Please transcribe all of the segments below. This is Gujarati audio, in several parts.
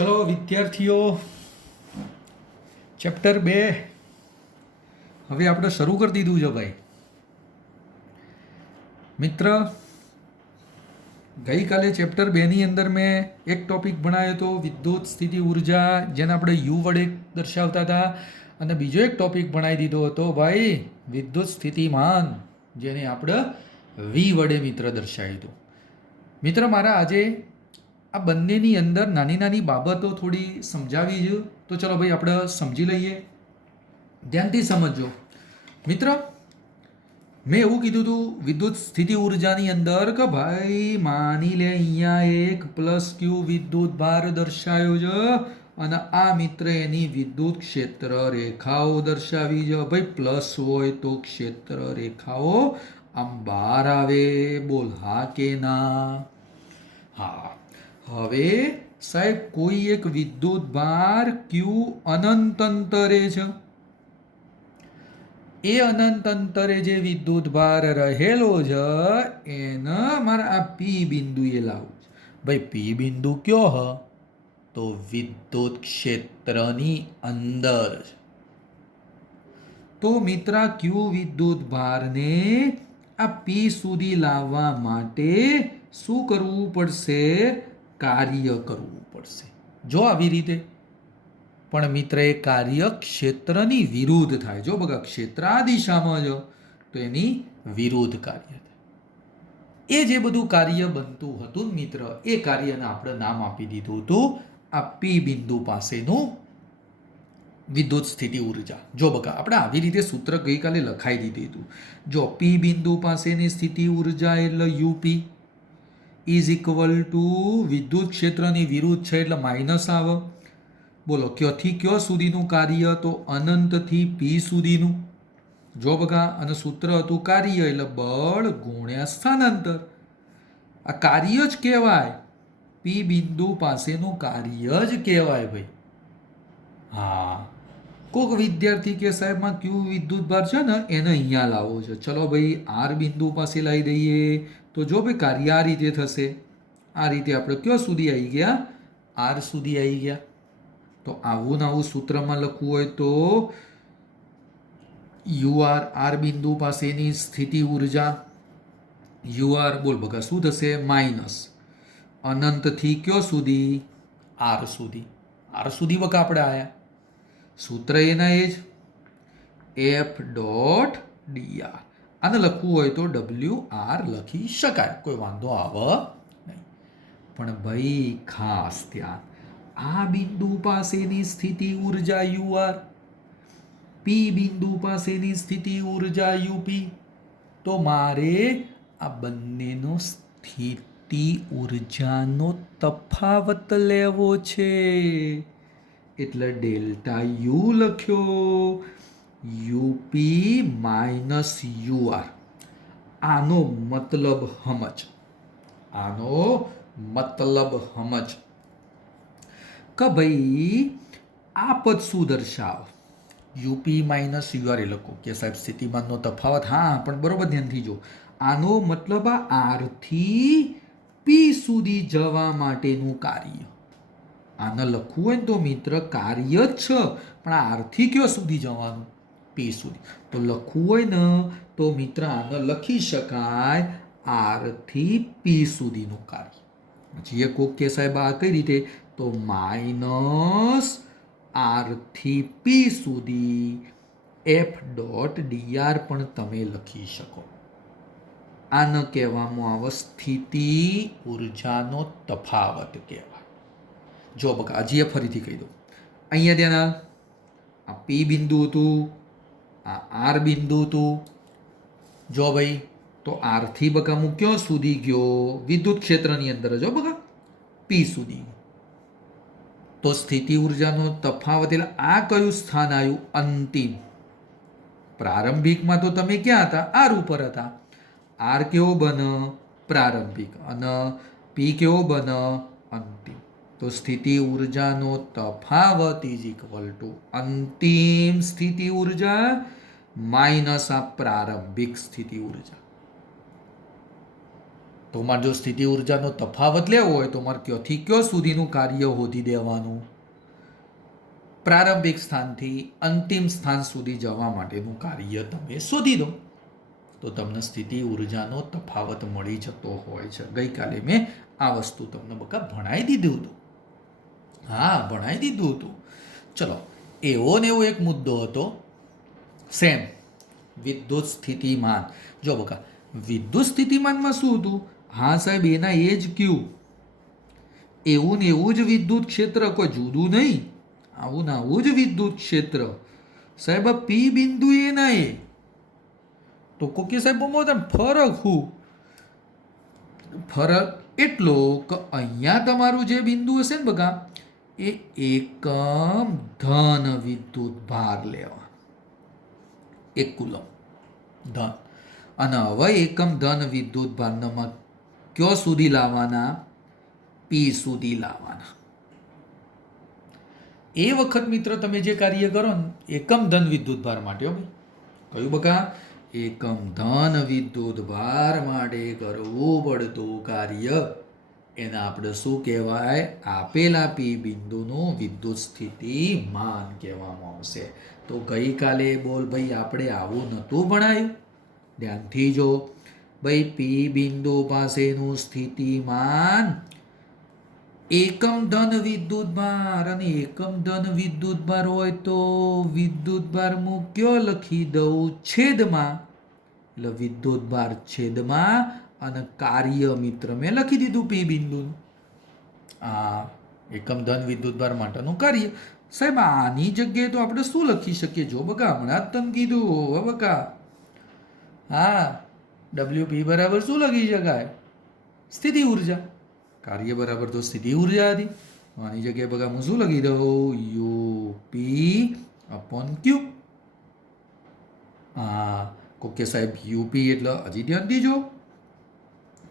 ચલો વિદ્યાર્થીઓ, ચેપ્ટર 2 હવે આપણે શરૂ કરી દીધું છે ભાઈ. મિત્ર, ગઈકાલે ચેપ્ટર 2ની અંદર મેં એક ટોપિક ભણાવ્યો હતો વિદ્યુત સ્થિતિ ઉર્જા, જેને આપણે યુ વડે દર્શાવતા હતા, અને બીજો એક ટોપિક ભણાવી દીધો હતો ભાઈ વિદ્યુત સ્થિતિમાન, જેને આપણે વી વડે મિત્ર દર્શાવ્યું હતું. મિત્ર, મારા આજે આ બંનેની અંદર નાની નાની બાબતો થોડી સમજાવી છે, તો ચલો ભાઈ આપણે સમજી લઈએ. ધ્યાનથી સમજજો મિત્ર. મેં એવું કીધું હતું વિદ્યુત સ્થિતિ ઉર્જાની અંદર કે ભાઈ માની લે અહીંયા એક પ્લસ ક્યુ વિદ્યુત ભાર દર્શાવ્યો છે, અને આ મિત્ર એની વિદ્યુત ક્ષેત્ર રેખાઓ દર્શાવી છે. ભાઈ પ્લસ હોય તો ક્ષેત્ર રેખાઓ આમ બહાર આવે. બોલ હા કે ના? હા. હવે સાહેબ કોઈ એક વિદ્યુત ભાર ક્યુ અનંત અંતરે છે. એ અનંત અંતરે જે વિદ્યુત ભાર રહેલો છે એને મારે આ પી બિંદુએ લાવવું છે. ભાઈ પી બિંદુ કયો હ? તો વિદ્યુત ક્ષેત્રની અંદર છે. તો મિત્ર ક્યુ વિદ્યુત ભારને આ પી સુધી લાવવા માટે શું કરવું પડશે? કાર્ય કરવું પડશે. જો આવી રીતે. પણ મિત્ર એ કાર્ય ક્ષેત્રની વિરુદ્ધ થાય. જો બગા ક્ષેત્ર આ દિશામાં જો તો એની વિરુદ્ધ કાર્ય થાય. એ જે બધું કાર્ય બનતું હતું મિત્ર, એ કાર્યને આપણે નામ આપી દીધું હતું આ પી બિંદુ પાસેનું વિદ્યુત સ્થિતિ ઉર્જા. જો બકા આપણે આવી રીતે સૂત્ર ગઈકાલે લખાઈ દીધું હતું. જો પી બિંદુ પાસેની સ્થિતિ ઉર્જા એટલે યુપી ઇઝ ઇક્વલ ટુ વિદ્યુત ક્ષેત્રની વિરુદ્ધ છે એટલે માઇનસ આવે. બોલો ક્યોથી ક્યો સુધીનું કાર્ય? તો અનંતથી પી સુધીનું. જો બગા, અને સૂત્ર હતું કાર્ય એટલે બળ ગુણ્યા સ્થાનાંતર. આ કાર્ય જ કહેવાય, પી બિંદુ પાસેનું કાર્ય જ કહેવાય ભાઈ. હા. કોઈક વિદ્યાર્થી કે સાહેબમાં ક્યુ વિદ્યુત ભાર છે ને એને અહીંયા લાવવો છે. ચલો ભાઈ આર બિંદુ પાસે લાવી દઈએ. તો જો ભાઈ કાર્ય આ રીતે થશે. આ રીતે આપણે કયો સુધી આવી ગયા? આર સુધી આવી ગયા. તો આવું ને આવું સૂત્રમાં લખવું હોય તો યુ આર બિંદુ પાસેની સ્થિતિ ઉર્જા યુ આર, બોલ બગા શું થશે? માઇનસ અનંતથી કયો સુધી? આર સુધી. આર સુધી બગા આપણે આયા. સૂત્ર એના એ જ એફ ડોટ ડી આર. આને લખવું હોય તો ડબલ્યુ આર લખી શકાય, કોઈ વાંધો આવે નહીં. પણ ભાઈ ખાસ ધ્યાન, આ બિંદુ પાસેની સ્થિતિ ઉર્જા યુ આર, પી બિંદુ પાસેની સ્થિતિ ઉર્જા યુપી. તો મારે આ બંનેનો સ્થિતિ ઉર્જાનો તફાવત લેવો છે. એટલે ડેલ્ટા યુ લખ્યો, યુપી માઇનસ યુઆર. આનો મતલબ સમજ. આનો મતલબ સમજ કે ભાઈ આ પદ શું દર્શાવે? યુપી માઇનસ યુઆર એ લખો કે સાહેબ સ્થિતિમાનનો તફાવત. હા, પણ બરોબર ધ્યાનથી જો. આનો મતલબ આ આરથી પી સુધી જવા માટેનું કાર્ય. આને લખવું હોય ને તો મિત્ર કાર્ય જ છે, પણ આરથી કયો સુધી જવાનું? પી સુધી. તો લખવું હોય ને તો મિત્ર આને લખી શકાય આરથી પી સુધીનું કાર્ય. પછી એક કોક કે સાહેબ આ કઈ રીતે? તો માઇનસ આરથી પી સુધી એફ ડોટ ડીઆર પણ તમે લખી શકો. આને કહેવામાં આવે સ્થિતિ ઉર્જાનો તફાવત કહેવાય. જો બકા હજી ફરીથી કહી દઉં. અહીંયા ધ્યાન, આ પી બિંદુ હતું, આ આર બિંદુ હતું. જો ભાઈ, તો આરથી બકા હું ક્યાં સુધી ગયો? વિદ્યુત ક્ષેત્રની અંદર. જો બકા પી સુધી. તો સ્થિતિ ઉર્જાનો તફાવત એટલે આ કયું સ્થાન આવ્યું? અંતિમ. પ્રારંભિકમાં તો તમે ક્યાં હતા? આર ઉપર હતા. આર કેવો બને? પ્રારંભિક. અને પી કેવો બને? અંતિમ. તો સ્થિતિ ઉર્જાનો તફાવત ઇઝ ઇક્વલ ટુ અંતિમ સ્થિતિ ઉર્જા માઇનસ આ પ્રારંભિક સ્થિતિ ઉર્જા. તો મારે જો સ્થિતિ ઉર્જાનો તફાવત લેવો હોય તો મારે ક્યોથી ક્યો સુધીનું કાર્ય શોધી દેવાનું. પ્રારંભિક સ્થાનથી અંતિમ સ્થાન સુધી જવા માટેનું કાર્ય તમે શોધી દો તો તમને સ્થિતિ ઉર્જાનો તફાવત મળી જતો હોય છે. ગઈકાલે મેં આ વસ્તુ તમને બકા ભણાવી દીધું હતું. હા, ભણાવી દીધું હતું. ચલો, એવો ને એવો એક મુદ્દો હતો સેમ વિદ્યુત સ્થિતિમાન. જો બકા, વિદ્યુત સ્થિતિમાનમાં શું હતું? હા સાહેબ, એના એ જ ક્યુ, એવું ને એવું જ વિદ્યુત ક્ષેત્ર, કોઈ જુદું નહીં. આવું ને આવું જ વિદ્યુત ક્ષેત્ર સાહેબ. પી બિંદુ એના એ તો કોકે સાહેબ ફરક હું? ફરક એટલો કે અહીંયા તમારું જે બિંદુ હશે ને બકા, એ એકમ ધન વિદ્યુત ભાર લેવા, 1 કુલમ ધન. અને હવે એકમ ધન વિદ્યુત ભારમાં કયો સુધી લાવવાના? પી સુધી લાવવાના. એ વખત મિત્ર તમે જે કાર્ય કરો ને એકમ ધન વિદ્યુત ભાર માટે, કયું બકા? એકમ ધન વિદ્યુત ભાર માટે કરવું પડતું કાર્ય એને આપણે શું કહેવાય? આપેલા પી બિંદુનું વિદ્યુત સ્થિતિમાન કહેવામાં આવશે. તો ગઈકાલે બોલ ભાઈ આપણે આવું નહોતું ભણાયું? ધ્યાનથી જો ભાઈ, પી બિંદુ પાસેનું સ્થિતિમાન એકમ ધન વિદ્યુત ભાર, અને એકમ ધન વિદ્યુત ભાર હોય તો વિદ્યુત ભાર મૂક્યો લખી દઉં છેદમાં, એટલે વિદ્યુત ભાર છેદમાં, અને કાર્ય મિત્ર મેં લખી દીધું પી બિંદુનું. આ એકમ ધન વિદ્યુત ભાર માટેનું કાર્ય. સાહેબ, આની જગ્યાએ તો આપણે શું લખી શકીએ? જો બકા, હમણાં જ તને કીધું હવે બકા. હા, WP બરાબર શું લખી શકાય? સ્થિતિ ઉર્જા. કાર્ય બરાબર તો સ્થિતિ ઉર્જા હતી. આની જગ્યાએ બકા હું શું લખી દઉં? UP/Q. હા, કોકે સાહેબ યુપી એટલે હજી ધ્યાનથી જો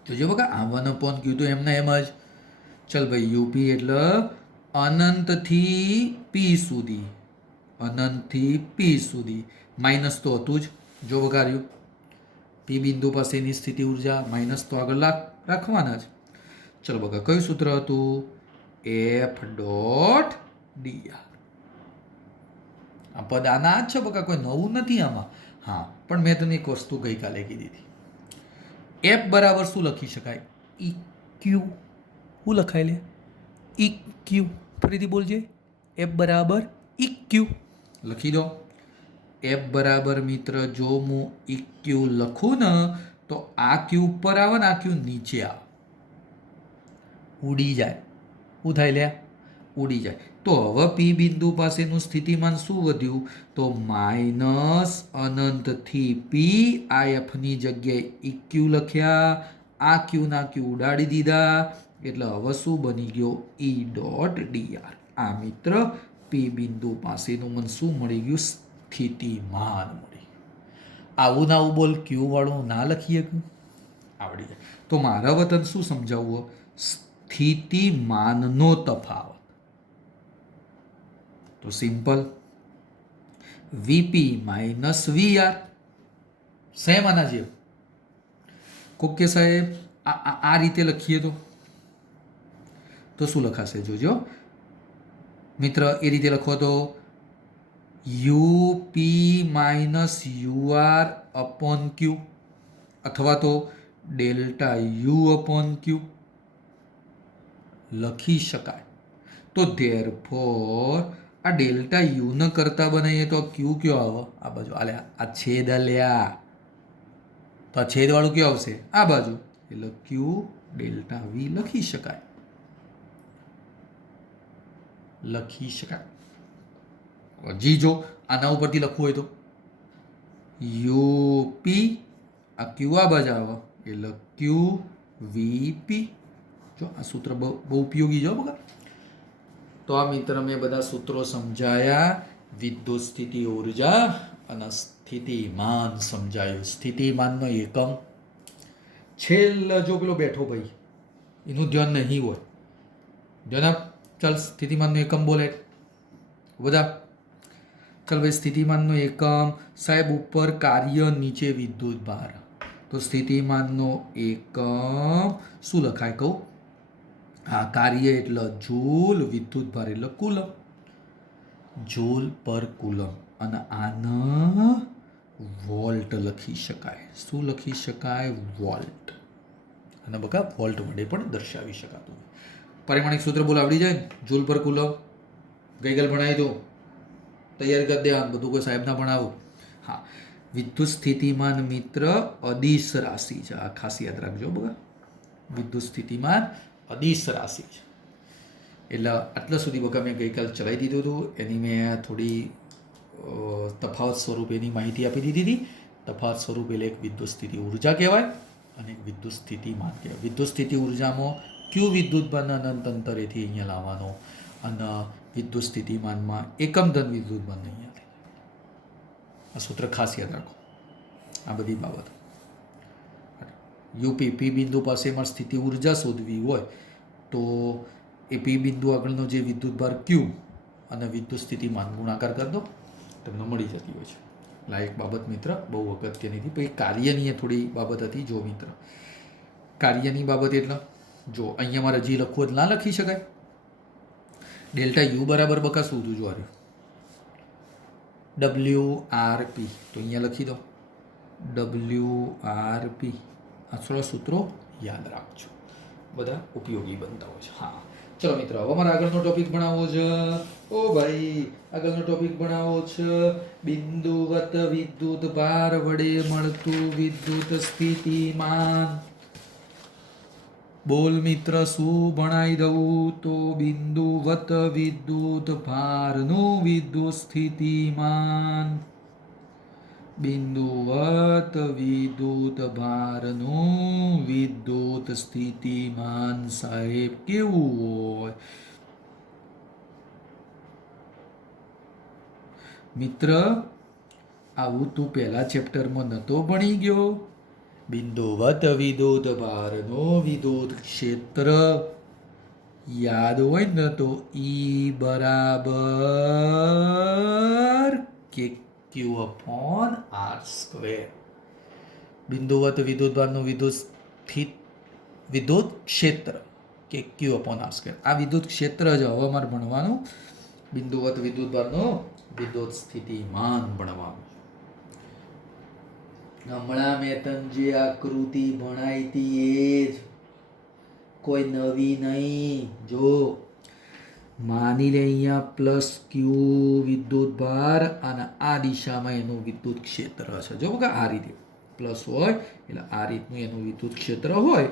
તો જો બકા, આ 1/Q તો એમના એમ જ. ચલ ભાઈ, યુપી એટલે અનંતથી પી સુધી, અનંતથી પી સુધી. માઇનસ તો હતું જ. જો બકા રહ્યું, પી બિંદુ પાસેની સ્થિતિ ઉર્જા માઇનસ તો આગળ રાખવાના જ. ચલો બકા, કયું સૂત્ર હતું? F.dr. આ પદ આના જ છે બકા, કોઈ નવું નથી આમાં. હા, પણ મેં તને એક વસ્તુ ગઈકાલે કીધી હતી. F બરાબર શું લખી શકાય? EQ. શું લખાય લે? EQ. ફરીથી બોલજે. F બરાબર EQ લખી દો. F બરાબર મિત્ર જો હું EQ લખું ને તો આ ક્યુ ઉપર આવે ને આ ક્યુ નીચે આવે, ઉડી જાય. શું થાય લે? ઉડી જાય. તો હવે પી બિંદુ પાસેનું સ્થિતિમાન શું વધ્યું? તો માઇનસ અનંતથી પી. આ એફની જગ્યાએ EQ લખ્યા, આ ક્યુના ક્યુ ઉડાડી દીધા, એટલે હવે શું બની ગયો? E.dr. આ મિત્ર પી બિંદુ પાસેનું મને શું મળી ગયું? સ્થિતિમાન મળી ગયું. આવું ના આવું બોલ, ક્યુ વાળું ના લખીએ, આવડી જાય. તો મારા વતન શું સમજાવવું? સ્થિતિમાનનો તફાવત. તો simple, VP minus VR. Same આના જેવું. કોકે સાહેબ આ રીતે લખીએ તો શું લખાશે? જોજો મિત્ર, એ રીતે લખો તો યુપી માઇનસ યુઆર અપોન ક્યુ, અથવા તો ડેલ્ટા યુ અપોન ક્યુ લખી શકાય. તો ધેરફોર આ ડેલ્ટા યુ ન કરતા બનાવીએ તો ક્યુ કયો આવે? આ બાજુ. આ છેદ લ્યા, તો આ છેદ વાળું કયું આવશે? આ બાજુ. એટલે ક્યુ ડેલ્ટા વી લખી શકાય. લખી શકાય. હજી જો આના ઉપરથી લખવું હોય તો યુપી, આ ક્યુ આ બાજુ આવે એટલે ક્યુ વીપી. જો આ સૂત્ર બહુ ઉપયોગી જો બગા. તો આ મિત્ર મેં બધા સૂત્રો સમજાયા. વિદ્યુત સ્થિતિ ઉર્જા અને સ્થિતિમાન સમજાયું. સ્થિતિમાનનો એકમ છેલ્લા જો પેલો બેઠો ભાઈ એનું ધ્યાન નહીં હોય, ધ્યાન આપ. ચાલ, સ્થિતિમાનનો એકમ બોલે બધા. ચાલ ભાઈ, સ્થિતિમાનનો એકમ સાહેબ ઉપર કાર્ય, નીચે વિદ્યુત ભાર. તો સ્થિતિમાનનો એકમ શું લખાય કહું? હા, કાર્ય એટલે જૂલ, વિદ્યુતભાર એટલે કુલમ. જૂલ પર કુલમ. અને આને વોલ્ટ લખી શકાય. શું લખી શકાય? વોલ્ટ. અને બકા વોલ્ટ વડે પણ દર્શાવી શકાતું. પારિમાણિક સૂત્ર બોલ આવડી જાય ને? જૂલ પર કુલમ ગઈકાલ ભણાવી દો, તૈયાર કરી દેવાનું બધું, કોઈ સાહેબ ના ભણાવો. હા, વિદ્યુત સ્થિતિમાન મિત્ર અદિશ રાશિ છે. આ ખાસ યાદ રાખજો બકા. વિદ્યુત સ્થિતિમાન અદિશ રાશિ છે. એટલે આટલા સુધી બકા મેં ગઈકાલ ચલાવી દીધું હતું. એની મેં થોડી તફાવત સ્વરૂપે એની માહિતી આપી દીધી હતી. તફાવત સ્વરૂપ એટલે એક વિદ્યુત સ્થિતિ ઉર્જા કહેવાય અને એક વિદ્યુત સ્થિતિમાન કહેવાય. વિદ્યુત સ્થિતિ ઉર્જામાં ક્યુ વિદ્યુતભારના અનંત અંતરેથી અહીંયા લાવવાનો અને વિદ્યુત સ્થિતિમાનમાં એકમ ધન વિદ્યુતભારને અહીંયા લેવાનો. આ સૂત્ર ખાસ યાદ રાખો. આ બધી બાબત યુપી પી બિંદુ પાસે મારે સ્થિતિ ઉર્જા શોધવી હોય તો એ પી બિંદુ આગળનો જે વિદ્યુતભાર ક્યુ અને વિદ્યુત સ્થિતિમાન ગુણાકાર કરી દો, તમને મળી જતી હોય છે. એટલે એક બાબત મિત્ર બહુ અગત્યની હતી. પછી કાર્યની થોડી બાબત હતી. જો મિત્ર, કાર્યની બાબત એટલે જો અહીંયા મારે જી લખવું હોય ના લખી શકાય. ડેલ્ટા યુ બરાબર બકા શું હતું? જો WRP, તો અહીંયા લખી દો WRP. આ થોડા સૂત્રો યાદ રાખજો, બધા ઉપયોગી બનતા હોય છે. હા, ચલો મિત્ર, હવે અમારે આગળનો ટોપિક ભણાવવો છે. ઓ ભાઈ, આગળનો ટોપિક ભણાવવો છે બિંદુવત વિદ્યુત ભાર વડે મળતું વિદ્યુત સ્થિતિમાન. બોલ મિત્ર, શું ભણાવી દઉં? તો બિંદુવત વિદ્યુત ભારનું વિદ્યુત સ્થિતિમાન. બિંદુવત વિદ્યુત ભારનું વિદ્યુત સ્થિતિમાન સાહેબ કેવું હોય? મિત્ર, આવું તું પહેલા ચેપ્ટરમાં નતો ભણી ગયો? બિંદુવત વિદ્યુત ભારનો વિદ્યુત ક્ષેત્ર યાદ હોય ને તો ઈ બરાબર કે ક્યુ અપોન આર સ્ક્વેર. બિંદુવત વિદ્યુતભારનું વિદ્યુત ક્ષેત્ર કે ક્યુ અપોન આર સ્ક્વેર. આ વિદ્યુત ક્ષેત્ર જ હવે અમારે ભણવાનું. બિંદુવત વિદ્યુતભારનું વિદ્યુત સ્થિતિમાન ભણવાનું. હમણાં મેં તને જે આકૃતિ ભણાઈ હતી એ જ, કોઈ નવી નહીં. જો માની લે અહીંયા પ્લસ ક્યુ વિદ્યુત ભાર અને આ દિશામાં એનું વિદ્યુત ક્ષેત્ર છે. જો બકા આ રીતે પ્લસ હોય એટલે આ રીતનું એનું વિદ્યુત ક્ષેત્ર હોય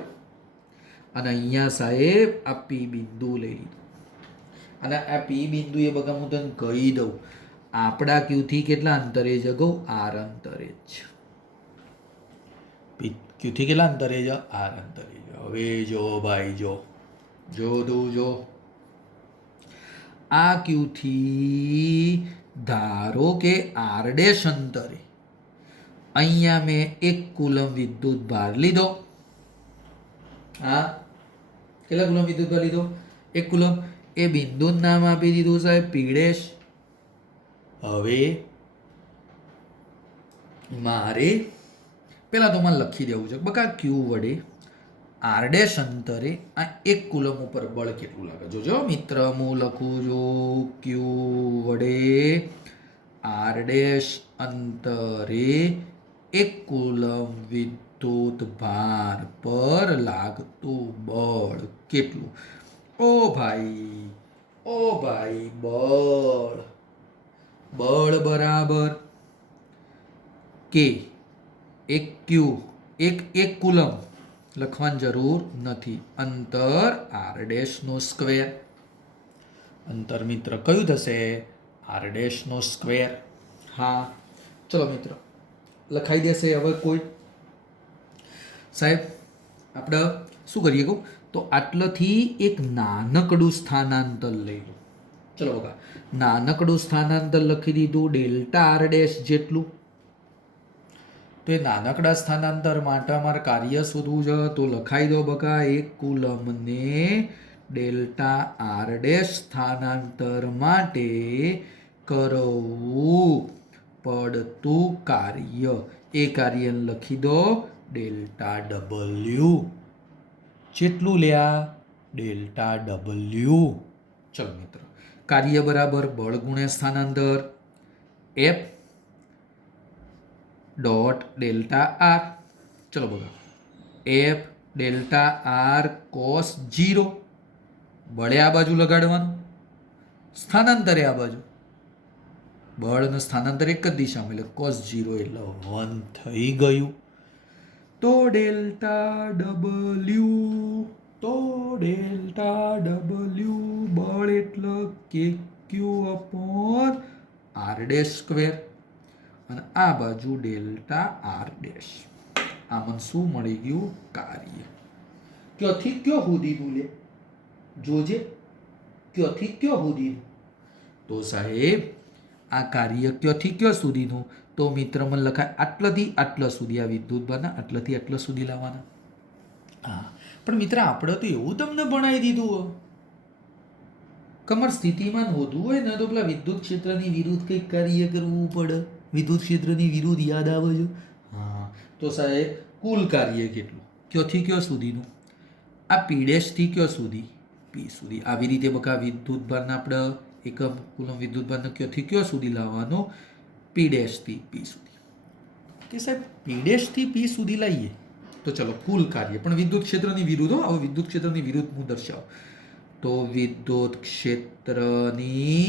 અને અહીંયા સાહેબ આ પી બિંદુ લઈ લીધું અને આ પી બિંદુ એ બકા હું તને કહી દઉં, આપણા ક્યુથી કેટલા અંતરે છે કહું? આર અંતરે જ. ક્યુથી કેટલા અંતરે છે? આર અંતરે છે. હવે જો ભાઈ, જો તું જો આ ક્યુથી ધારો કે આર ડેશ અંતરે અહીંયા મેં 1 કુલમ વિદ્યુત ભાર લીધો. હા, કેટલા કુલમ વિદ્યુત ભાર લીધો? 1 કુલમ. એ બિંદુનું નામ આપી દીધું સાહેબ પી ડેશ. હવે મારે પેલા તો મને લખી દેવું છે બકા ક્યુ વડે આર ડેશ અંતરે આ 1 કુલમ ઉપર બળ કેટલું લાગે. જોજો મિત્ર, હું લખું છું ક્યુ વડે આર ડેશ અંતરે 1 કુલમ વિદ્યુત ભાર પર લાગતું બળ કેટલું? ઓ ભાઈ, બળ બરાબર કે 1 ક્યુ 1 કુલમ લખવાની જરૂર નથી. અંતર આર ડેશ નો સ્ક્વેર. અંતર મિત્ર કયું થશે? Are dash no square. હા, ચલો મિત્ર, લખાઈ દેશે. હવે કોઈ સાહેબ આપણે શું કરીએ કહું? તો આટલાથી એક નાનકડું સ્થાનાંતર લઈ લો. ચલો બકા, નાનકડું સ્થાનાંતર લખી દીધું ડેલ્ટા આર ડેશ જેટલું. તો એ નાનકડા સ્થાનાંતર માટે અમારે કાર્ય શોધવું છે. તો લખાઈ દો બકા, 1 કુલમને ડેલ્ટા આર ડેશ સ્થાનાંતર માટે કરવું પડતું કાર્ય. એ કાર્ય લખી દો ડેલ્ટા ડબલ્યુ. જેટલું લ્યા ડેલ્ટા ડબલ્યુ. ચલો મિત્રો, કાર્ય બરાબર બળ ગુણ્યા સ્થાનાંતર એફ ડોટ ડેલ્ટા આર. ચલો બघा, એફ ડેલ્ટા આર કોસ 0. બળે આ બાજુ લગાડવાનું, સ્થાનાંતરે આ બાજુ. બળ અને સ્થાનાંતર એક જ દિશામાં, એટલે કોસ 0 એટલે 1 થઈ ગયું. તો ડેલ્ટા ડબલ્યુ બળ એટલે કે ક્યુ અપોન આર ડેશ સ્ક્વેર, અને આ બાજુ ડેલ્ટા આર ડેશ. આમાં શું મળી ગયું? કાર્ય. ક્યોથી કયો સુધીનું લે જોજે, ક્યોથી કયો સુધીનું. તો સાહેબ આ કાર્ય ક્યોથી કયો સુધીનું, તો મિત્ર મને લખાય આટલાથી આટલા સુધી આ વિદ્યુતભારના આટલાથી આટલા સુધી લાવવાના. હા, પણ મિત્ર આપણે તો એવું તમને ભણાવી દીધું. કમર સ્થિતિમાન વધવું હોય ને તો પેલા વિદ્યુત ક્ષેત્રની વિરુદ્ધ કંઈક કાર્ય કરવું પડે. વિદ્યુત ક્ષેત્રની વિરુદ્ધ યાદ આવે છે? હા, તો સાહેબ કુલ કાર્ય કેટલું, ક્યોથી કયો સુધીનું? આ પી ડેશથી કયો સુધી? પી સુધી. આવી રીતે બકા વિદ્યુતભારના આપણે એકમ કુલમ વિદ્યુતભારને ક્યોથી કયો સુધી લાવવાનો? પી ડેશથી પી સુધી. કે સાહેબ પી ડેશથી પી સુધી લાવીએ તો ચલો કુલ કાર્ય, પણ વિદ્યુત ક્ષેત્રની વિરુદ્ધ. હવે વિદ્યુત ક્ષેત્રની વિરુદ્ધ હું દર્શાવું તો વિદ્યુત ક્ષેત્રની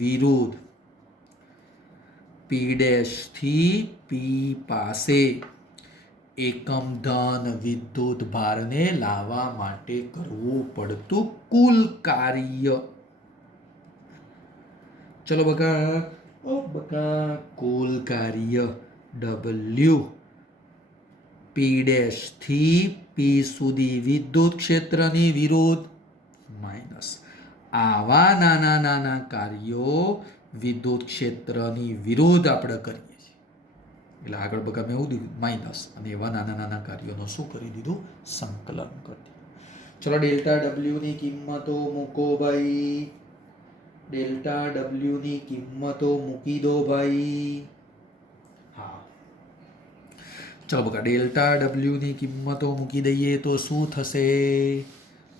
વિરુદ્ધ પી ડેશથી પી પાસે એકમ ધન વિદ્યુત ભારને લાવવા માટે કરવું પડતું કુલ કાર્ય. ચલો બકા કુલ કાર્ય ડબલ્યુ પી ડેશથી પી સુધી વિદ્યુત ક્ષેત્રની વિરુદ્ધ માઇનસ આવા નાના નાના કાર્યો વિદ્યુત ક્ષેત્રની વિરુદ્ધ આપણે કરીએ છીએ. એટલે આગળ બકા મેં એવું દીધું માઇનસ, અને એવા નાના નાના કાર્યોનો શું કરી દીધું? સંકલન કરી દીધું. ચલો ડેલ્ટા ડબલ્યુની કિંમતો મૂકો ભાઈ. ડેલ્ટા ડબલ્યુની કિંમતો મૂકી દો ભાઈ. હા, ચલો બકા ડેલ્ટા ડબલ્યુની કિંમતો મૂકી દઈએ તો શું થશે?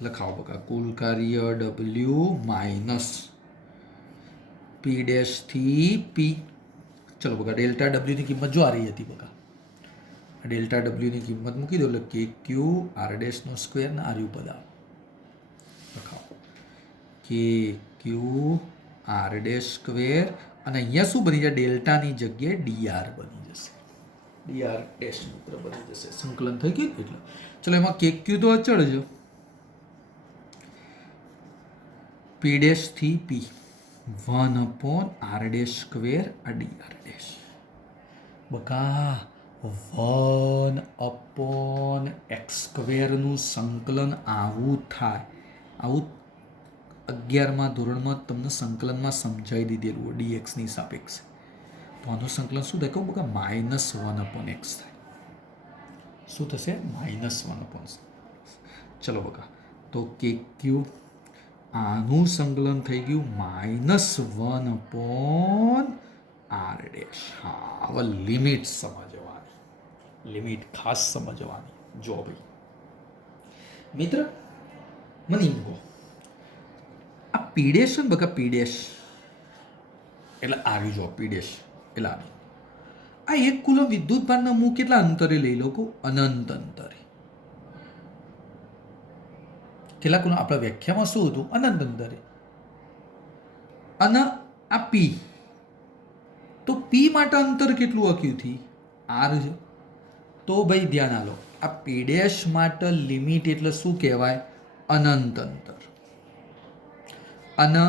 લખાવો બકા, કુલ કાર્ય ડબલ્યુ માઇનસ પી ડેશથી પી. ચલો બકા ડેલ્ટા ડબલ્યુની કિંમત જો આ રહી હતી બકા, ડેલ્ટા ડબલ્યુની કિંમત મૂકી દો એટલે કે ક્યુ આર ડેશનો સ્ક્વેર ને આર્યુ પદ આવે. લખાવો કે ક્યુ આર ડેશ સ્ક્વેર, અને અહીંયા શું બની જાય? ડેલ્ટાની જગ્યાએ ડીઆર બની જશે. ડીઆર ડેશ મિત્ર બની જશે. સંકલન થઈ ગયું એટલે ચલો એમાં કે ક્યુ તો અચળ છે. પી ડેશથી પી 1 અપોન આર ડેશ સ્ક્વેર આ ડીઆર ડેશ. બકા 1 અપોન એક્સ સ્ક્વેરનું સંકલન આવું થાય. આવું 11મા ધોરણમાં તમને સંકલનમાં સમજાવી દીધેલું ડીએક્સની સાપેક્ષે. તો આનું સંકલન શું થાય? કહું બકા -1 અપોન એક્સ થાય. શું થશે? -1 અપોન. ચલો બકા, તો કે ક્યુ આનું સંકલન થઈ ગયું -1 અપોન આર ડેશ. હા, હવે લિમિટ સમજવાની, લિમિટ ખાસ સમજવાની. જો ભાઈ મિત્ર મને એમ કહો, આ પી ડેશ છે ને બકા, પી ડેશ એટલે આવી જો પી ડેશ એટલે આવી. આ એક કુલમ વિદ્યુત ભારના હું કેટલા અંતરે લઈ લો કહું? અનંત અંતરે. કેટલા કુલમ? આપણા વ્યાખ્યામાં શું હતું? અનંત અંતરે. અને આ પી, તો પી માટે અંતર કેટલું આખ્યુંથી? આર છે. તો ભાઈ ધ્યાન આલો, આ પી ડેશ માટે લિમિટ એટલે શું કહેવાય? અનંત અંતર. અને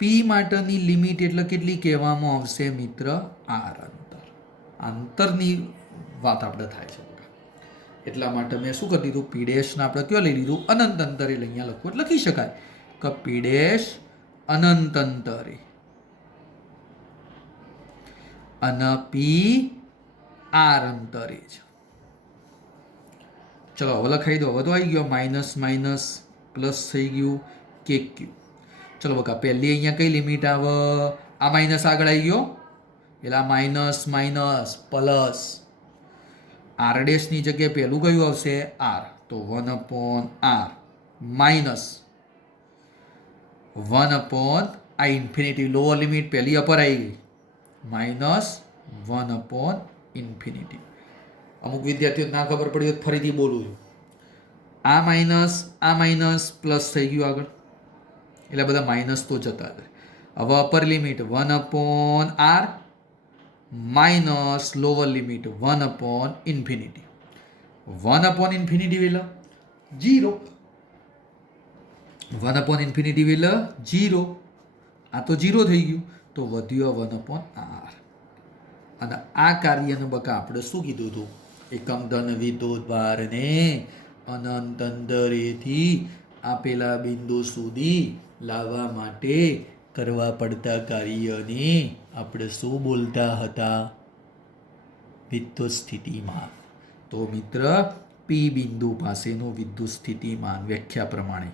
પી માટેની લિમિટ એટલે કેટલી કહેવામાં આવશે મિત્ર? આર અંતર. અંતરની વાત આપણે થાય છે. એટલા માટે મેં શું કરી દીધું? પી ડેશને આપણે કયો લઈ લીધું? અનંત અંતરે. અહીંયા લખવું એટલે લખી શકાય કે પી ડેશ અનંત અંતરે અને પી આર અંતરે છે. ચલો હવે લખાઈ દો. હવે તો આવી ગયો માઇનસ માઇનસ પ્લસ થઈ ગયું કે ક્યુ. ચલો બકા પહેલી અહીંયા કઈ લિમિટ આવે? આ માઇનસ આગળ આવી ગયો એટલે આ માઇનસ માઇનસ પ્લસ. આર ડેશની જગ્યાએ પહેલું કયું આવશે આર, તો 1/r માઇનસ 1/આ ઇન્ફિનિટી લોઅર લિમિટ પહેલી અપર આવી ગઈ માઇનસ 1/ઇન્ફિનિટી. અમુક વિદ્યાર્થીઓ ના ખબર પડી તો ફરીથી બોલું છું. આ માઇનસ પ્લસ થઈ ગયું આગળ, એટલે બધા માઇનસ તો જતા રહે. હવે upper limit 1/r minus lower limit 1/ઇન્ફિનિટી. 1/ઇન્ફિનિટી એટલે 0. 1/ઇન્ફિનિટી એટલે 0. આ તો 0 થઈ ગયું, તો વધ્યો 1/r. અને આ કાર્યને બકા આપણે શું કીધું હતું? એકમ ધન વિદ્યુતભારને અનંત અંતરેથી આપેલા બિંદુ સુધી લાવવા માટે કરવા પડતા કાર્યને આપણે શું બોલતા હતા? વિદ્યુત સ્થિતિમાન. તો મિત્ર પી બિંદુ પાસેનું વિદ્યુત સ્થિતિમાન વ્યાખ્યા પ્રમાણે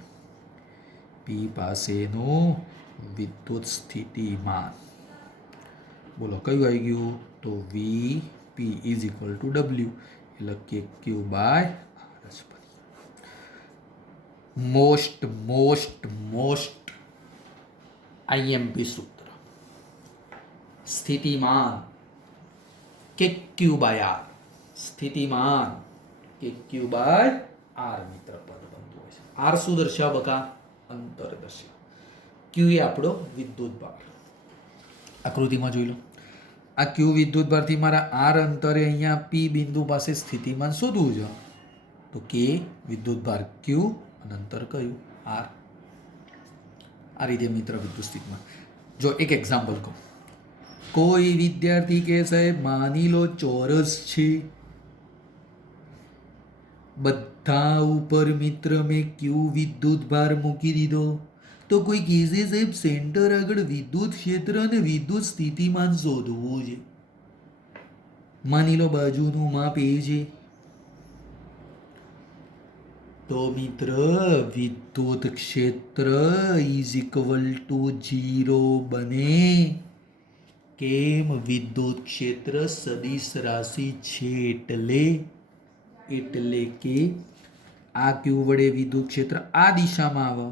પી પાસેનું વિદ્યુત સ્થિતિમાન બોલો કયું આવી ગયું? તો V P is equal to W એટલે કે Q by R. Most IMP સૂત્ર સ્થિતિમાન કે ક્યુ બાય આર. સ્થિતિમાન કે ક્યુ બાય આર મિત્ર પદ બનતું હોય છે. આર શું દર્શાવે બકા? અંતર દર્શાવે. ક્યુ એ આપણો વિદ્યુત ભાર. આકૃતિમાં જોઈ લો. આ ક્યુ વિદ્યુત ભારથી મારા આર અંતરે અહીંયા પી બિંદુ પાસે સ્થિતિમાન શોધવું છે. તો કે વિદ્યુત ભાર ક્યુ અને અંતર કયું? આર. આ રીતે મિત્ર વિદ્યુત સ્થિતિમાન. જો એક એક્ઝામ્પલ કહું. કોઈ વિદ્યાર્થી કહે સાહેબ માની લો ચોરસ છે, બધા ઉપર મિત્ર મેં ક્યુ વિદ્યુત ભાર મૂકી દીધો. તો કોઈ કહેશે સાહેબ સેન્ટર આગળ વિદ્યુત ક્ષેત્ર અને વિદ્યુત સ્થિતિમાન શોધવું છે. માની લો બાજુનું માપ એ છે, તો મિત્ર વિદ્યુત ક્ષેત્ર ઇઝ ઇક્વલ ટુ 0 બને. કેમ? વિદ્યુત ક્ષેત્ર સદિશ રાશિ છે એટલે કે આ ક્યુ વડે વિદ્યુત ક્ષેત્ર આ દિશામાં આવે,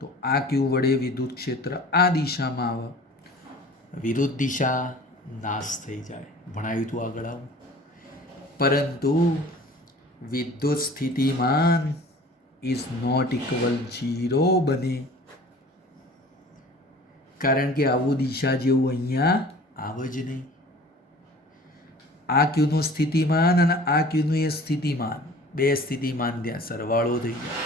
તો આ ક્યુ વડે વિદ્યુત ક્ષેત્ર આ દિશામાં આવે. વિરુદ્ધ દિશા નાશ થઈ જાય. ભણાવ્યું તું આગળ આવું. પરંતુ વિદ્યુત સ્થિતિમાન ઇઝ નોટ ઇક્વલ 0 બને. કારણ કે આવું દિશા જેવું અહીંયા આવે જ નહીં. આ ક્યુનું સ્થિતિમાન અને આ ક્યુનું એ સ્થિતિમાન, બે સ્થિતિમાન ત્યાં સરવાળો થઈ જાય.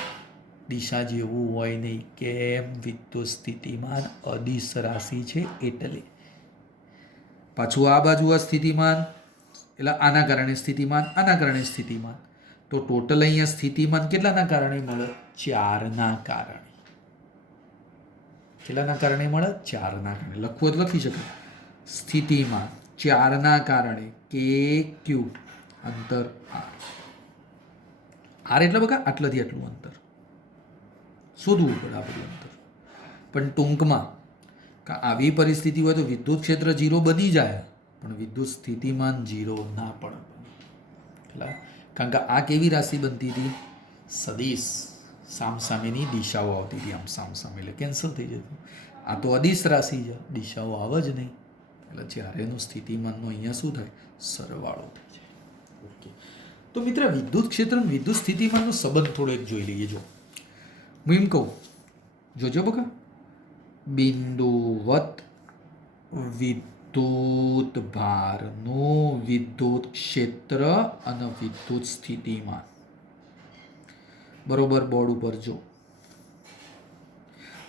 દિશા જેવું હોય નહીં. કેમ? વિદ્યુત સ્થિતિમાન અદિશ રાશિ છે એટલે. પાછું આ બાજુ આ સ્થિતિમાન એટલે આના કારણે સ્થિતિમાન, આના કારણે સ્થિતિમાન. તો ટોટલ અહીંયા સ્થિતિમાન કેટલાના કારણે મળે? 4ના કારણે. કેટલાના કારણે મળે? 4ના કારણે. લખવું તો લખી શકાય. સ્થિતિમાન 4ના કારણે કે ક્યુ અંતર આર. આર એટલે બકા આટલાથી આટલું અંતર શોધવું પડે આ બધું અંતર. પણ ટૂંકમાં આવી પરિસ્થિતિ હોય તો વિદ્યુત ક્ષેત્ર 0 બની જાય, પણ વિદ્યુત સ્થિતિમાન 0 ના પણ બને. કારણ કે આ કેવી રાશિ બનતી હતી? સદિશ. સામસામેની દિશાઓ આવતી હતી. આમ સામસામે એટલે કેન્સલ થઈ જતું. આ તો અદિશ રાશિ છે, દિશાઓ આવે જ નહીં. એટલે જ્યારેનું સ્થિતિમાનનો અહીંયા શું થાય? સરવાળો થઈ જાય. ઓકે. તો મિત્ર વિદ્યુત ક્ષેત્ર અને વિદ્યુત સ્થિતિમાનનો સંબંધ થોડો એક જોઈ લઈએ. જો હું એમ કહું, જોજો બકા, બિંદુવત વિદ્યુત ભારનું વિદ્યુત ક્ષેત્ર અને વિદ્યુત સ્થિતિમાન બરોબર બોર્ડ ઉપર જો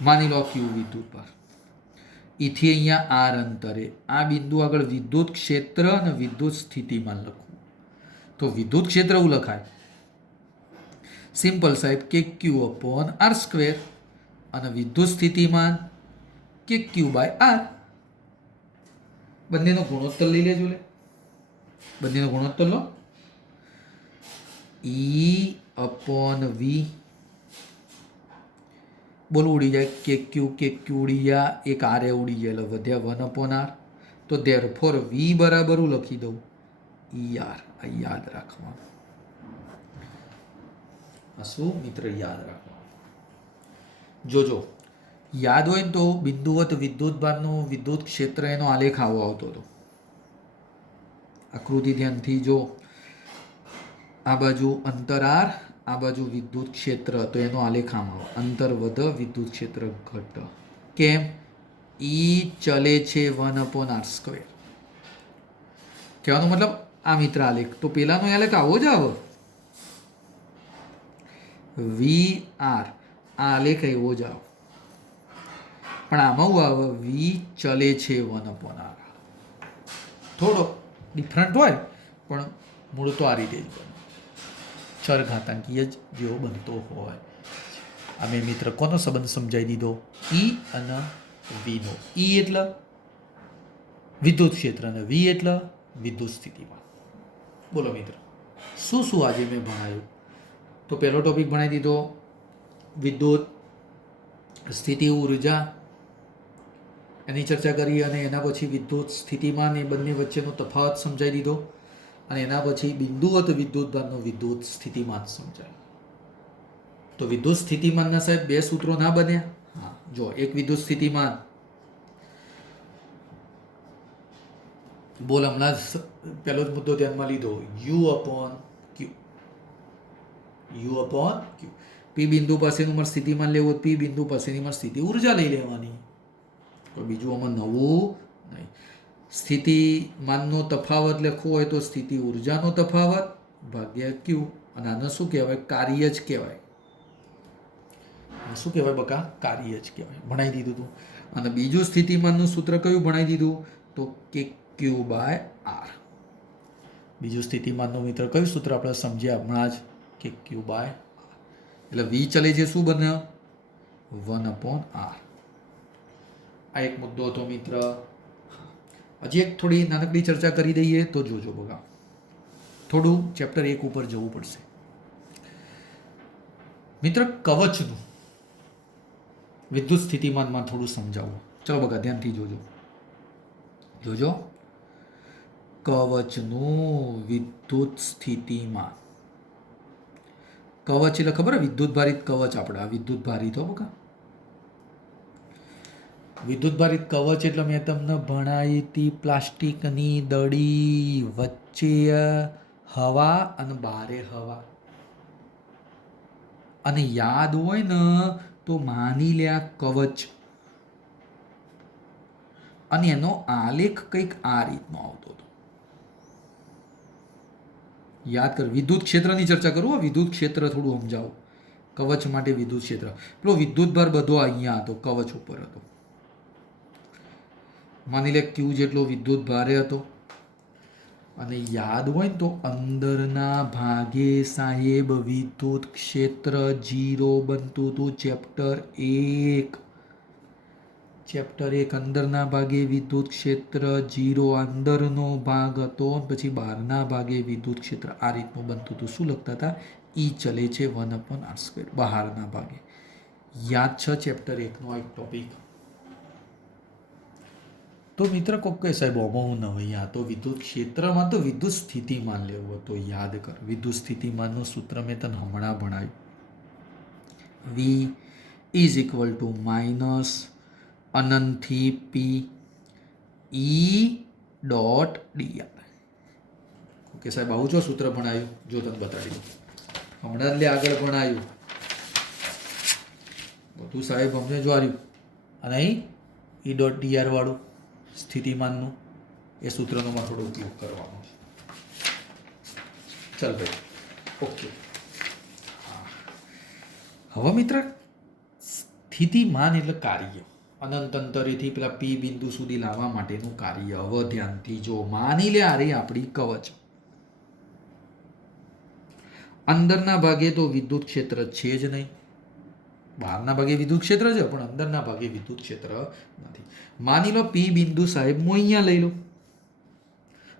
માની લો ક્યુ વિદ્યુત ભાર, એથી અહીંયા આર અંતરે આ બિંદુ આગળ વિદ્યુત ક્ષેત્ર અને વિદ્યુત સ્થિતિમાન લખવું. તો વિદ્યુત ક્ષેત્ર એવું લખાય સિમ્પલ સાહેબ કે ક્યુ અપોન આર સ્ક્વેર, અને વિદ્યુત સ્થિતિમાન કે ક્યુ બાય આર. બંનેનો ગુણોત્તર લઈ લેજો. બંનેનો ગુણોત્તર લો. ઈ અપોન વી બોલ ઉડી જાય. કે ક્યુ ઉડી જાય, એક આર એ ઉડી જાય એટલે વધ્યા 1/r. તો ધેરફોર વી બરાબર હું લખી દઉં? ER આ યાદ રાખવાનું. આ શું મિત્ર યાદ રાખવાનું? જોજો યાદ હોય ને તો બિંદુવત વિદ્યુતભારનું વિદ્યુત ક્ષેત્ર એનો આલેખ આવો આવતો હતો. આકૃતિ ધ્યાનથી જો, આ બાજુ અંતર R, આ બાજુ વિદ્યુત ક્ષેત્ર, તો એનો આલેખ આમ આવો, અંતર વધ વિદ્યુત ક્ષેત્ર ઘટ. કેમ? E ચલે છે 1/r². કહેવાનો મતલબ આ મિત્ર આલેખ, તો પેલાનો આલેખ આવો જ આવે. VR આ આલેખ એવો જ આવે, પણ આમાં શું આવે? V ચલે છે 1/r. થોડો ડિફરન્ટ હોય પણ મૂળ તો આ રીતે જ બને, ચરઘાતાંકીય જ જેવો બનતો હોય. અમે મિત્ર કોનો સંબંધ સમજાવી દીધો? E અને V નો. E એટલે વિદ્યુત ક્ષેત્ર અને V એટલે વિદ્યુત સ્થિતિમાન. બોલો મિત્ર, શું શું આજે મેં ભણાયું? તો પહેલો ટોપિક ભણાવી દીધો વિદ્યુત સ્થિતિ ઉર્જા, એની ચર્ચા કરી, અને એના પછી વિદ્યુત સ્થિતિમાન, એ બંને વચ્ચેનો તફાવત સમજાવી દીધો, અને એના પછી બિંદુવત વિદ્યુતભારનો વિદ્યુત સ્થિતિમાન સમજાય. તો વિદ્યુત સ્થિતિમાનના સાહેબ બે સૂત્રો ના બન્યા? હા, જો એક વિદ્યુત સ્થિતિમાન, બોલ હમણાં જ પહેલો જ મુદ્દો ધ્યાનમાં લીધો, U/Q. U/Q. P બિંદુ પાસેનું મારે સ્થિતિમાન લેવું, P બિંદુ પાસેની મારે સ્થિતિ ઉર્જા લઈ લેવાની. કોઈ બીજું આમાં નવું નહીં. સ્થિતિમાનનો તફાવત લખવો હોય તો સ્થિતિ ઉર્જાનો તફાવત ભાગ્યા Q, અને આને શું કહેવાય? કાર્ય જ કહેવાય. શું કહેવાય બકા? કાર્ય જ કહેવાય. ભણાવી દીધું હતું. અને બીજું સ્થિતિમાનનું સૂત્ર કયું ભણાવી દીધું? તો કે Q/R. બીજું સ્થિતિમાનનું મિત્ર કયું સૂત્ર આપણે સમજ્યા હમણાં જ? કે Q/R. એટલે V ચલે છે શું બને? 1/R. આ એક મુદ્દો હતો મિત્ર. હજી એક થોડી નાનકડી ચર્ચા કરી દઈએ તો જોજો બગા, થોડું ચેપ્ટર 1 ઉપર જવું પડશે મિત્ર. કવચનું વિદ્યુત સ્થિતિમાનમાં થોડું સમજાવું. ચલો બગા ધ્યાનથી જોજો. કવચનું વિદ્યુત સ્થિતિમાન. કવચ એટલે ખબર? વિદ્યુત ભારિત કવચ. આપણે આ વિદ્યુત ભારિત હો બકા, વિદ્યુત ભારિત કવચ એટલે મેં તમને ભણાવી હતી પ્લાસ્ટિકની દડી, વચ્ચે હવા અને બારે હવા. અને યાદ હોય ને તો માની લે આ કવચ, અને એનો આલેખ કંઈક આ રીતનો આવતો હતો. યાદ કર, વિદ્યુત ક્ષેત્રની ચર્ચા કરું. વિદ્યુત ક્ષેત્ર થોડું સમજાવું. કવચ માટે વિદ્યુત ક્ષેત્ર, પેલો વિદ્યુત ભાર બધો અહીંયા હતો, કવચ ઉપર હતો. માની લે Q જેટલો વિદ્યુત ભારે હતો, અને યાદ હોય ને તો અંદરના ભાગે સાહેબ વિદ્યુત ક્ષેત્ર 0 બનતું હતું. ચેપ્ટર 1 અંદરના ભાગે વિદ્યુત ક્ષેત્ર 0 અંદરનો ભાગ હતો, પછી બહારના ભાગે વિદ્યુત ક્ષેત્ર આ રીતનું બનતું હતું. શું લખતા હતા? E ચલે છે 1/r². બહારના ભાગે. યાદ છે ચેપ્ટર 1 નો એક ટોપિક? તો મિત્ર કોક કે સાહેબ ઓમાં ન હોય, આ તો વિદ્યુત ક્ષેત્રમાં તો વિદ્યુત સ્થિતિમાન લેવું તો યાદ કર. વિદ્યુત સ્થિતિમાનનું સૂત્ર મેં તને હમણાં ભણાવ્યું. V = અનંતથી P E.dr. ઓકે સાહેબ, આવું જો સૂત્ર ભણાયું. જો તને બતાવી દઉં હમણાં જ આગળ ભણાયું બધું સાહેબ અમને જો આવ્યું. અને અહીં E.dr વાળું સ્થિતિમાનનું એ સૂત્રનો માં થોડો ઉપયોગ કરવાનો છે. ચાલ ભાઈ, ઓકે. હવે મિત્ર, સ્થિતિમાન એટલે કાર્ય, અનંત અંતરેથી પેલા P બિંદુ સુધી લાવવા માટેનું કાર્ય. હવે ધ્યાનથી જો, માની લે આ રહી આપણી કવચ. અંદરના ભાગે તો વિદ્યુત ક્ષેત્ર છે જ નહીં, બહારના ભાગે વિદ્યુત ક્ષેત્ર છે પણ અંદરના ભાગે વિદ્યુત ક્ષેત્ર નથી. માની લો P બિંદુ સાહેબ હું અહીંયા લઈ લઉં,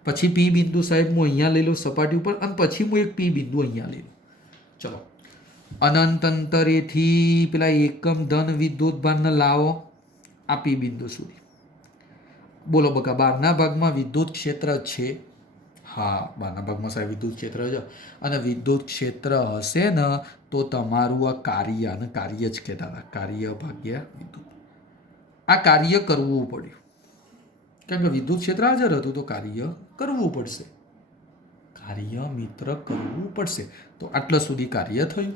પછી P બિંદુ સાહેબ હું અહીંયા લઈ લઉં સપાટી ઉપર, અને પછી હું એક P બિંદુ અહીંયા લઈ લઉં. ચલો, અનંત અંતરેથી પેલા એકમ ધન વિદ્યુત ભારને લાવો આ P બિંદુ સુધી. બોલો બકા, બહારના ભાગમાં વિદ્યુત ક્ષેત્ર છે? હા, બહારના ભાગમાં સાહેબ વિદ્યુત ક્ષેત્ર છે, અને વિદ્યુત ક્ષેત્ર હશે ને તો તમારું આ કાર્ય, અને કાર્ય જ કહેતા હતા, કાર્ય ભાગ્યા વિદ્યુત, આ કાર્ય કરવું પડ્યું, કારણ કે વિદ્યુત ક્ષેત્ર હાજર હતું તો કાર્ય કરવું પડશે, કાર્ય મિત્ર કરવું પડશે. તો આટલા સુધી કાર્ય થયું.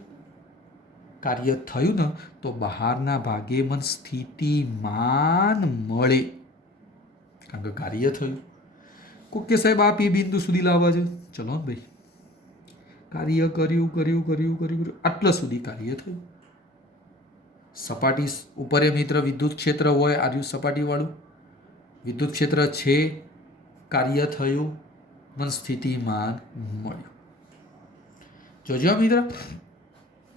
કાર્ય થયું ને તો બહારના ભાગે મને સ્થિતિમાન મળે, કારણ કે કાર્ય થયું. કોકે સાહેબ આ પી બિંદુ સુધી લાવવા છે, ચલો ભાઈ, કાર્ય કર્યું કર્યું કર્યું કર્યું કર્યું આટલા સુધી કાર્ય થયું. સપાટી ઉપર એ મિત્ર વિદ્યુત ક્ષેત્ર હોય, આર્યું સપાટીવાળું વિદ્યુત ક્ષેત્ર છે, કાર્ય થયું, મને સ્થિતિમાન મળ્યું. જોજો મિત્ર,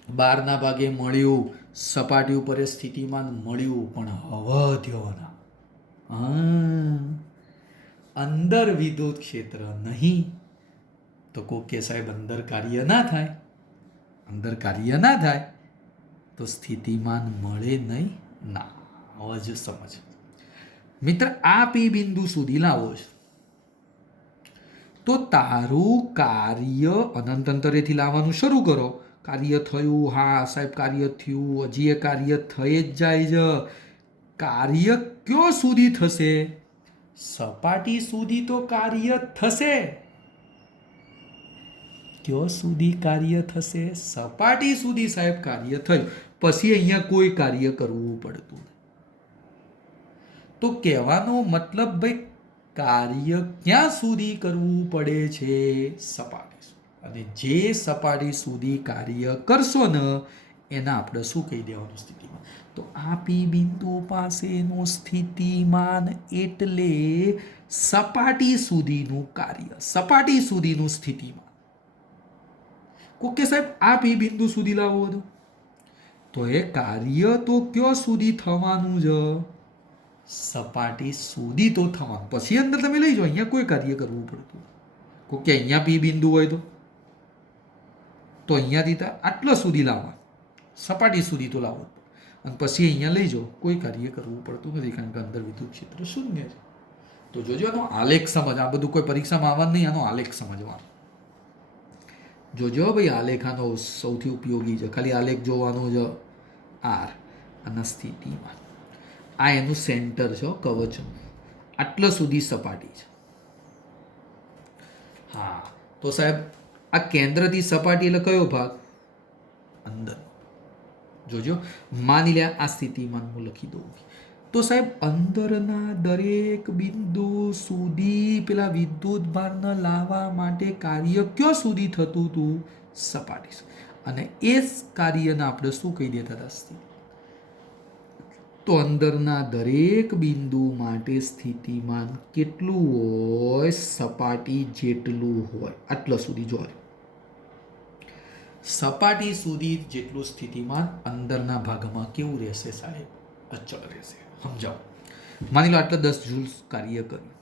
બહારના ભાગે મળ્યું, સપાટી ઉપર એ સ્થિતિમાન મળ્યું, પણ અવધ્યોના અંદર વિદ્યુત ક્ષેત્ર નહીં. તો કોક કે સાહેબ અંદર કાર્ય ના થાય, અંદર કાર્ય ના થાય તો સ્થિતિમાન મળે નહીં. ના, હવે જ સમજ મિત્ર, આ પી બિંદુ સુધી લાવો છે તો તારું કાર્ય અનંત અંતરેથી લાવવાનું શરૂ કરો. કાર્ય થયું, હા સાહેબ કાર્ય થયું, હજી એ કાર્ય થઈ જ જાય છે. કાર્ય ક્યાં સુધી થશે? સપાટી સુધી તો કાર્ય થશે. ક્યાં સુધી કાર્ય થશે? સપાટી સુધી સાહેબ કાર્ય થયું, પછી અહીંયા કોઈ કાર્ય કરવું પડતું. તો કહેવાનો મતલબ ભાઈ, કાર્ય ક્યાં સુધી કરવું પડે છે? સપાટી સુધી. અને જે સપાટી સુધી કાર્ય કરશો ને એના આપણે શું કહી દેવાનું સ્થિતિમાન? તો આ પી બિંદુ પાસેનું સ્થિતિમાન એટલે સપાટી સુધીનું કાર્ય, સપાટી સુધીનું સ્થિતિમાન. કોકે સાહેબ આ પી બિંદુ સુધી લાવો હતું તો એ કાર્ય તો ક્યાં સુધી થવાનું છે? સપાટી સુધી તો થવાનું, પછી અંદર તમે લઈ જાઓ, અહીંયા કોઈ કાર્ય કરવું પડતું. કોકે અહીંયા પી બિંદુ હોય તો અહીંયાથી આટલા સુધી લાવવા, સપાટી સુધી તો લાવો, અને પછી અહીંયા લઈ જાઓ, કોઈ કાર્ય કરવું પડતું નથી, કારણ કે અંદર વિદ્યુત ક્ષેત્ર શૂન્ય છે. તો જોજો આનો આલેખ સમજ, આ બધું કોઈ પરીક્ષામાં આવવાનું નહીં, આનો આલેખ સમજવાનો. જોજો ભાઈ, આલેખ આનો સૌથી ઉપયોગી છે. ખાલી આલેખ જોવાનો છે. આર અને સ્થિતિમાન, આ એનું સેન્ટર છે કવચનું, આટલા સુધી સપાટી છે. હા, તો સાહેબ આ કેન્દ્રથી સપાટી એટલે કયો ભાગ? અંદર. જોજો, માની લે આ સ્થિતિમાન હું લખી દઉં. તો સાહેબ અંદરના દરેક બિંદુ સુધી પેલા વિદ્યુત ભારને લાવવા માટે કાર્ય ક્યાં સુધી થતું હતું? સપાટી સુધી. અને એ કાર્યને આપણે શું કહી દેતા હતા? સ્થિતિ. તો અંદરના દરેક બિંદુ માટે સ્થિતિમાન કેટલું હોય? સપાટી જેટલું હોય. આટલા સુધી જોડે, સપાટી સુધી જેટલું સ્થિતિમાન અંદરના ભાગમાં કેવું રહેશે સાહેબ? અચળ રહેશે. સમજાવો. માની લો આટલા 10 જૂલ કાર્ય કર્યું,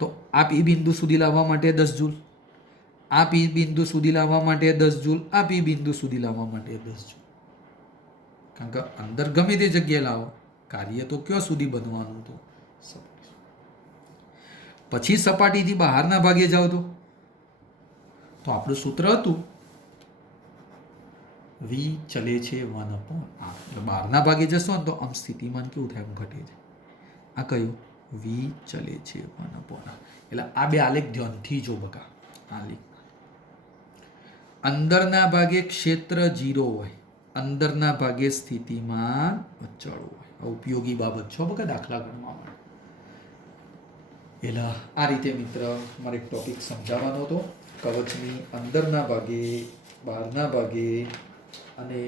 તો આ પી બિંદુ સુધી લાવવા માટે 10 જૂલ, આ પી બિંદુ સુધી લાવવા માટે 10 જૂલ, આ પી બિંદુ સુધી લાવવા માટે 10 જૂલ. કારણ કે અંદર ગમે તે જગ્યાએ લાવો, કાર્ય તો ક્યાં સુધી બનવાનું હતું? સપાટી. પછી સપાટીથી બહારના ભાગે જાઓ તો આપણું સૂત્ર હતું વી ચલે છે 1/r. એટલે બહારના ભાગે જશો ને તો આમ સ્થિતિમાન કેવું થાય? આમ ઘટે છે. આ કયું? વી ચલે છે 1/r. એટલે આ બે આલેખ ધ્યાનથી જો બકા. આલેખ અંદરના ભાગે ક્ષેત્ર 0 હોય, અંદરના ભાગે સ્થિતિમાન અચળ હોય. આ ઉપયોગી બાબત છો બકા દાખલા ગણવા માટે. એટલે આ રીતે મિત્ર મારે એક ટોપિક સમજાવવાનો હતો. કવચની અંદરના ભાગે, બહારના ભાગે અને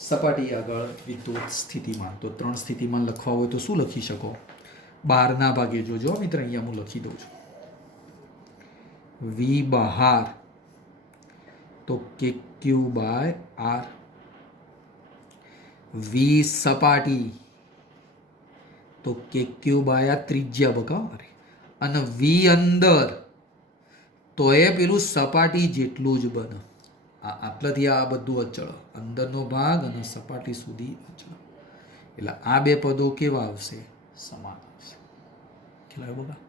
સપાટી આગળ વિદ્યુત સ્થિતિમાન. તો 3 સ્થિતિમાન લખવા હોય તો શું લખી શકો? બહારના ભાગે જોજો મિત્ર, અહીંયા હું લખી દઉં છું. વી બહાર તો કે ક્યુ બાય આર. વી સપાટી તો કે ક્યુ બાય આ ત્રિજ્યા બકા. અને વી અંદર તો એ પેલું સપાટી જેટલું જ બને. આટલાથી આ બધું અચળ, અંદરનો ભાગ અને સપાટી સુધી અચળ. એટલે આ બે પદો કેવા આવશે? સમાન આવશે. ખ્યાલ આવ્યો બકા?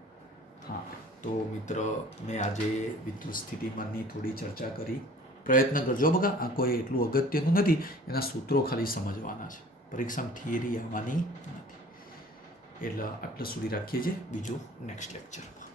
હા. તો મિત્ર મેં આજે વિદ્યુત સ્થિતિમાનની થોડી ચર્ચા કરી. પ્રયત્ન કરજો બકા, આ કોઈ એટલું અગત્યનું નથી, એના સૂત્રો ખાલી સમજવાના છે. પરીક્ષામાં થિયરી આવવાની નથી. એટલે આટલા સુધી રાખીએ છીએ. બીજું નેક્સ્ટ લેક્ચરમાં.